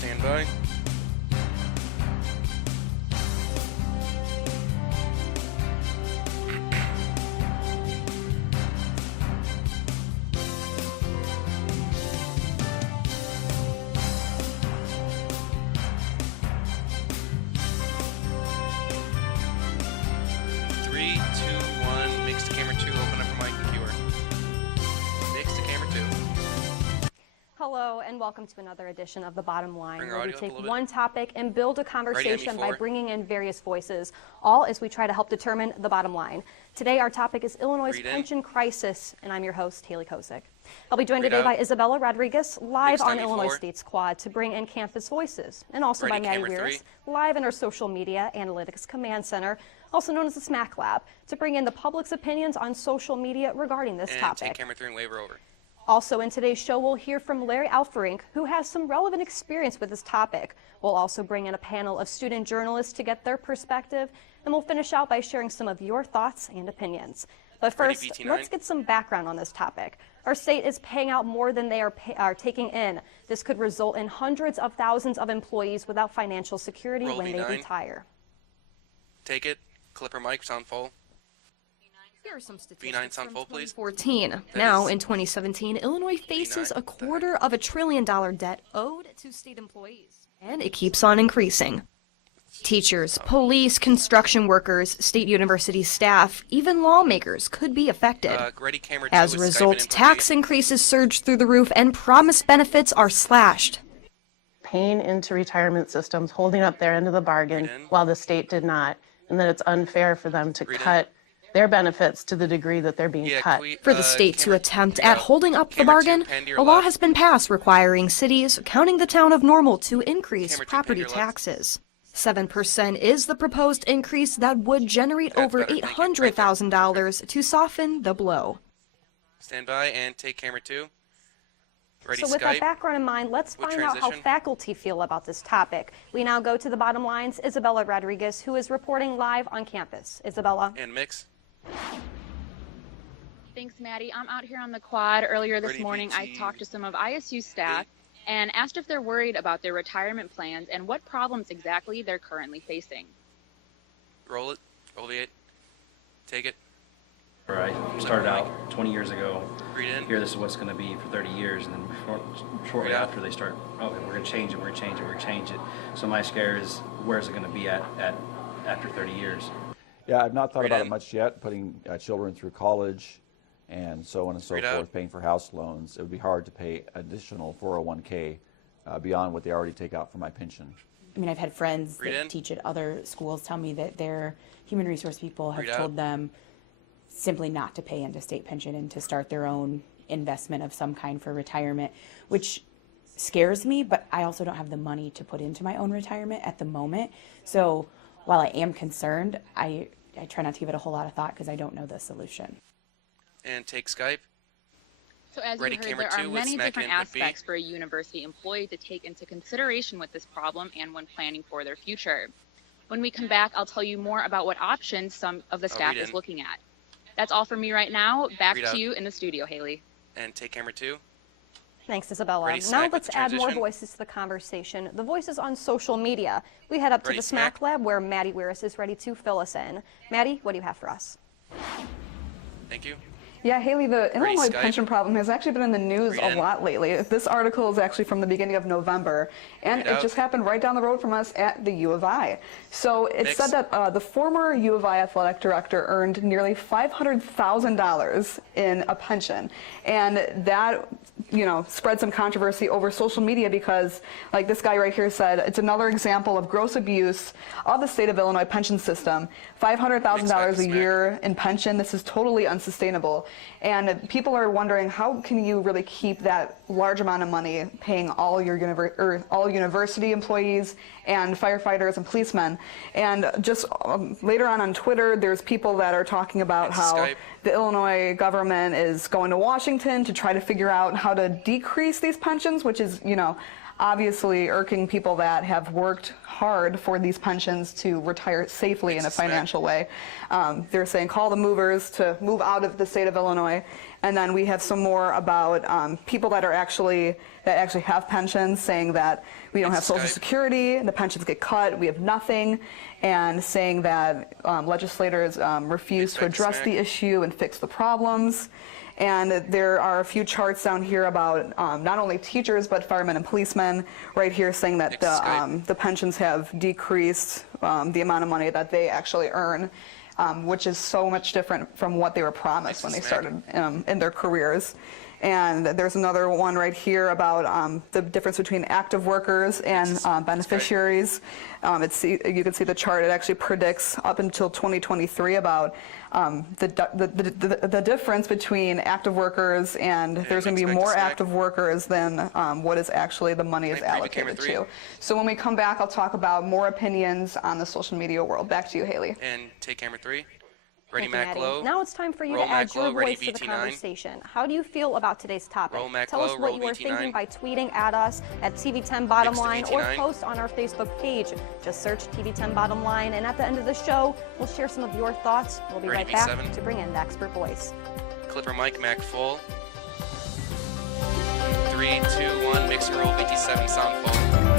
Stand by. Three, two, one. Mix to camera 2. Open up your mic and viewer. Mix to camera 2. Hello and welcome to another edition of The Bottom Line, Bring our where we audio up a take little bit. one topic and build a conversation by ME4. bringing in various voices, all as we try to help determine the bottom line. Today our topic is Illinois' Read in. pension crisis, and I'm your host, Haley Kosick. I'll be joined Read today out. by Isabella Rodriguez, live Mixed on ME4. Illinois State's Quad to bring in campus voices, and also Ready, by Maddie camera Weiris, 3. live in our social media analytics command center, also known as the SMAC Lab, to bring in the public's opinions on social media regarding this And topic. take camera 3 and wave her over. Also in today's show, we'll hear from Larry Alferink, who has some relevant experience with this topic. We'll also bring in a panel of student journalists to get their perspective, and we'll finish out by sharing some of your thoughts and opinions. But Ready, first, BT9? let's get some background on this topic. Our state is paying out more than they are taking in. This could result in hundreds of thousands of employees without financial security Roll when they V9. retire. Take it. Clip her mic. Sound full. Here are some V9 statistics sound from full, please. 2014. Now, is in 2017, Illinois faces V9. a $250 billion debt owed to state employees, and it keeps on increasing. Teachers, police, construction workers, state university staff, even lawmakers could be affected. Ready, camera 2. As a with Skype result, and input tax feed. increases surge through the roof and promised benefits are slashed. Paying into retirement systems, holding up their end of the bargain Read in. while the state did not, and that it's unfair for them to Read in. cut their benefits to the degree that they're being Yeah, cut. can we, For the state to camera- attempt yeah, at holding up the camera 2, bargain, pan to your a law left. has been passed requiring cities, counting the town of Normal, to increase Camera 2, pan to property your left. taxes. 7% is the proposed increase that would generate That's over better, thank you. $800,000 to soften the blow. Stand by and take camera 2. Ready, So with that Skype. background in mind, let's What find out how transition? faculty feel about this topic. We now go to the bottom lines, Isabella Rodriguez, who is reporting live on campus. Isabella. And mix. Thanks, Maddie. I'm out here on the quad. Earlier this Ready, morning, I BT. talked to some of ISU staff and asked if they're worried about their retirement plans and what problems exactly they're currently facing. Roll it. Roll the 8. Take it. I started out 20 years ago. Read in. Here, this is what's going to be for 30 years, and then shortly Yeah. after they start, okay, we're going to change it, we're going to change it, we're going to change it. So my scare is, where's it going to be at after 30 years? Yeah, I've not thought Read about in. it much yet, putting children through college and so on and so Read forth, out. paying for house loans. It would be hard to pay additional 401k beyond what they already take out for my pension. I mean, I've had friends Read in. that teach at other schools tell me that their human resource people have Read out. told them simply not to pay into state pension and to start their own investment of some kind for retirement, which scares me, but I also don't have the money to put into my own retirement at the moment. So while I am concerned, I try not to give it a whole lot of thought because I don't know the solution. And take Skype. So as Ready, you heard, camera there are 2 with many Smack different Input B. aspects for a university employee to take into consideration with this problem and when planning for their future. When we come back, I'll tell you more about what options some of the staff read is in. looking at. That's all from me right now. Back Read to out. you in the studio, Haley. And take camera 2. Thanks, Isabella. Ready, Now Smack, let's with the add more transition. voices to the conversation. The voices on social media. We head up to Ready, the Smack. SMAC Lab where Maddie Weiris is ready to fill us in. Maddie, what do you have for us? Thank you. Yeah, Haley, the Illinois Skype. pension problem has actually been in the news Read a in. lot lately. This article is actually from the beginning of November, and Read it out. just happened right down the road from us at the U of I. So it Mix. said that the former U of I athletic director earned nearly $500,000 in a pension, and that, you know, spread some controversy over social media because, like this guy right here said, it's another example of gross abuse of the state of Illinois pension system. $500,000 a Smack. year in pension. This is totally unsustainable. And people are wondering, how can you really keep that large amount of money paying all your university employees and firefighters and policemen? And just later on Twitter, there's people that are talking about It's how Skype. the Illinois government is going to Washington to try to figure out how to decrease these pensions, which is, you know, obviously irking people that have worked hard for these pensions to retire safely in a financial way. They're saying call the movers to move out of the state of Illinois. And then we have some more about people that actually have pensions, saying that we don't have Social Security, the pensions get cut, we have nothing, and saying that legislators refuse to address the issue and fix the problems. And there are a few charts down here about not only teachers but firemen and policemen, right here saying that the pensions have decreased the amount of money that they actually earn, which is so much different from what they were promised when they started in their careers. And there's another one right here about the difference between active workers and beneficiaries. You can see the chart. It actually predicts up until 2023 about the difference between active workers, and there's going to be more active workers than what is actually the money is allocated to. So when we come back, I'll talk about more opinions on the social media world. Back to you, Haley. And take camera 3. Ready, Thank you, Matt Maddie. Glow. Now it's time for you Roll, to add Matt your Glow, ready, voice to the VT9. conversation. How do you feel about today's topic? Roll, Matt Tell us Glow, what roll, you are VT9. thinking by tweeting at us at TV10 Bottom Next to Line or VT9. post on our Facebook page. Just search TV10 Bottom Line, and at the end of the show, we'll share some of your thoughts. We'll be Ready, right back V7. to bring in the expert voice. Clipper mic, Mac full. 3, 2, 1, mix and roll, VT7 sound full.